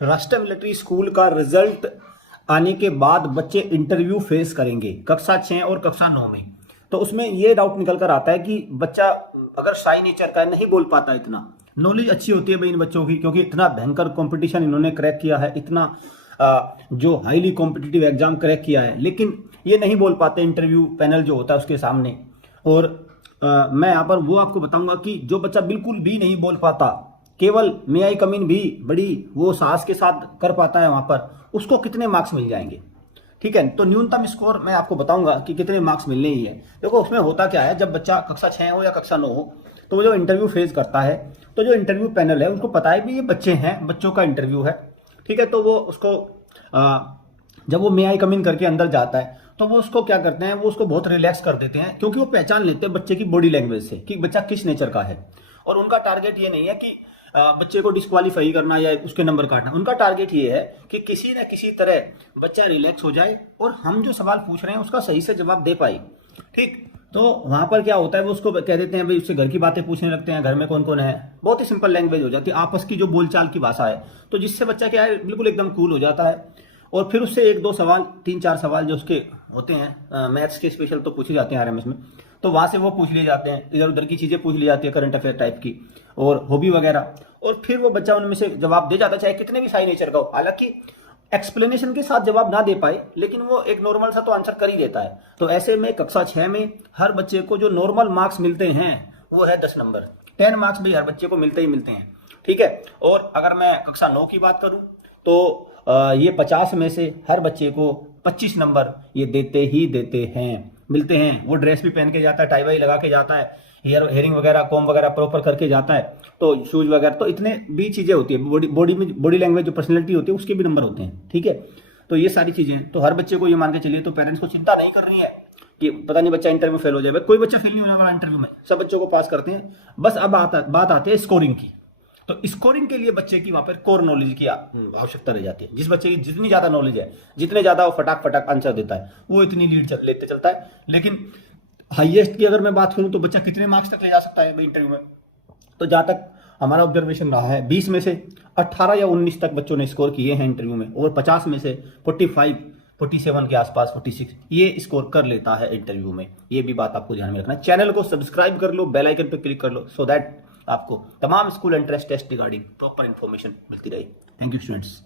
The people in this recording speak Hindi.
राष्ट्रीय मिलिट्री स्कूल का रिजल्ट आने के बाद बच्चे इंटरव्यू फेस करेंगे कक्षा 6 और कक्षा 9 में। तो उसमें ये डाउट निकल कर आता है कि बच्चा अगर शाई नेचर का है, नहीं बोल पाता, इतना नॉलेज अच्छी होती है भाई इन बच्चों की, क्योंकि इतना भयंकर कंपटीशन इन्होंने क्रैक किया है, इतना जो हाईली कॉम्पिटिटिव एग्जाम क्रैक किया है, लेकिन ये नहीं बोल पाते इंटरव्यू पैनल जो होता है उसके सामने। और मैं यहाँ पर वो आपको बताऊंगा कि जो बच्चा बिल्कुल भी नहीं बोल पाता, केवल मे आई कम इन भी बड़ी वो साहस के साथ कर पाता है वहां पर, उसको कितने मार्क्स मिल जाएंगे। ठीक है, तो न्यूनतम स्कोर मैं आपको बताऊंगा कि कितने मार्क्स मिलने ही है। देखो उसमें होता क्या है, जब बच्चा कक्षा 6 हो या कक्षा 9 हो, तो वो जो इंटरव्यू फेस करता है, तो जो इंटरव्यू पैनल है उनको पता है भी ये बच्चे हैं, बच्चों का इंटरव्यू है। ठीक है, तो वो उसको जब वो मे आई कम इन करके अंदर जाता है तो वो उसको क्या करते हैं, वो उसको बहुत रिलैक्स कर देते हैं, क्योंकि वो पहचान लेते हैं बच्चे की बॉडी लैंग्वेज से कि बच्चा किस नेचर का है। और उनका टारगेट ये नहीं है कि बच्चे को डिस्क्वालीफाई करना या उसके नंबर काटना, उनका टारगेट ये है कि किसी न किसी तरह बच्चा रिलैक्स हो जाए और हम जो सवाल पूछ रहे हैं उसका सही से जवाब दे पाए। ठीक, तो वहां पर क्या होता है, वो उसको कह देते हैं भाई, उससे घर की बातें पूछने लगते हैं, घर में कौन कौन है, बहुत ही सिंपल लैंग्वेज हो जाती है, आपस की जो बोलचाल की भाषा है, तो जिससे बच्चा क्या है बिल्कुल एकदम कूल हो जाता है। और फिर उससे 1-2 सवाल, 3-4 सवाल जो उसके होते हैं मैथ्स के स्पेशल तो पूछे जाते हैं आरएमएस में, तो वहां से वो पूछ लिए जाते हैं, इधर उधर की चीजें पूछ ली जाती है, करंट अफेयर टाइप की और हॉबी वगैरह, और फिर वो बच्चा उनमें से जवाब दे जाता है, चाहे कितने भी साई नेचर का हो। हालांकि एक्सप्लेनेशन के साथ जवाब ना दे पाए, लेकिन वो एक नॉर्मल सा तो आंसर कर ही देता है। तो ऐसे में कक्षा 6 में हर बच्चे को जो नॉर्मल मार्क्स मिलते हैं वो है 10 नंबर, 10 मार्क्स भी हर बच्चे को मिलते ही मिलते हैं। ठीक है, और अगर मैं कक्षा 9 की बात करूं तो ये 50 में से हर बच्चे को 25 नंबर ये देते ही देते हैं, मिलते हैं। वो ड्रेस भी पहन के जाता है, टाई वाई लगा के जाता है, हेयरिंग वगैरह, कॉम वगैरह प्रॉपर करके जाता है, तो शूज वगैरह, तो इतने भी चीजें होती है, बॉडी में बॉडी लैंग्वेज जो पर्सनैलिटी होती है उसके भी नंबर होते हैं। ठीक है, तो ये सारी चीजें हैं, तो हर बच्चे को ये मान के चलिए, तो पेरेंट्स को चिंता नहीं कर रही है कि पता नहीं बच्चा इंटरव्यू फेल हो जाए। कोई बच्चा फेल नहीं होने वाला इंटरव्यू में, सब बच्चों को पास करते हैं। बस अब बात आती है स्कोरिंग की। तो स्कोरिंग के लिए बच्चे की वहां पर कोर नॉलेज की आवश्यकता रह जाती है। जिस बच्चे की जितनी ज्यादा नॉलेज है, जितने ज्यादा वो फटाक फटाक आंसर देता है, वो इतनी लीड लेते चलता है। लेकिन हाईएस्ट की अगर मैं बात करूं तो बच्चा कितने मार्क्स तक ले जा सकता है इंटरव्यू में, तो जहां तक हमारा ऑब्जर्वेशन रहा है 20 में से 18 या 19 तक बच्चों ने स्कोर किए हैं इंटरव्यू में, और 50 में से 45, 47 के आसपास, 46 ये स्कोर कर लेता है इंटरव्यू में। ये भी बात आपको ध्यान में रखना है। चैनल को सब्सक्राइब कर लो, बेल आइकन पर क्लिक कर लो, सो दैट आपको तमाम school entrance test regarding proper information मिलती रहे। Thank you students.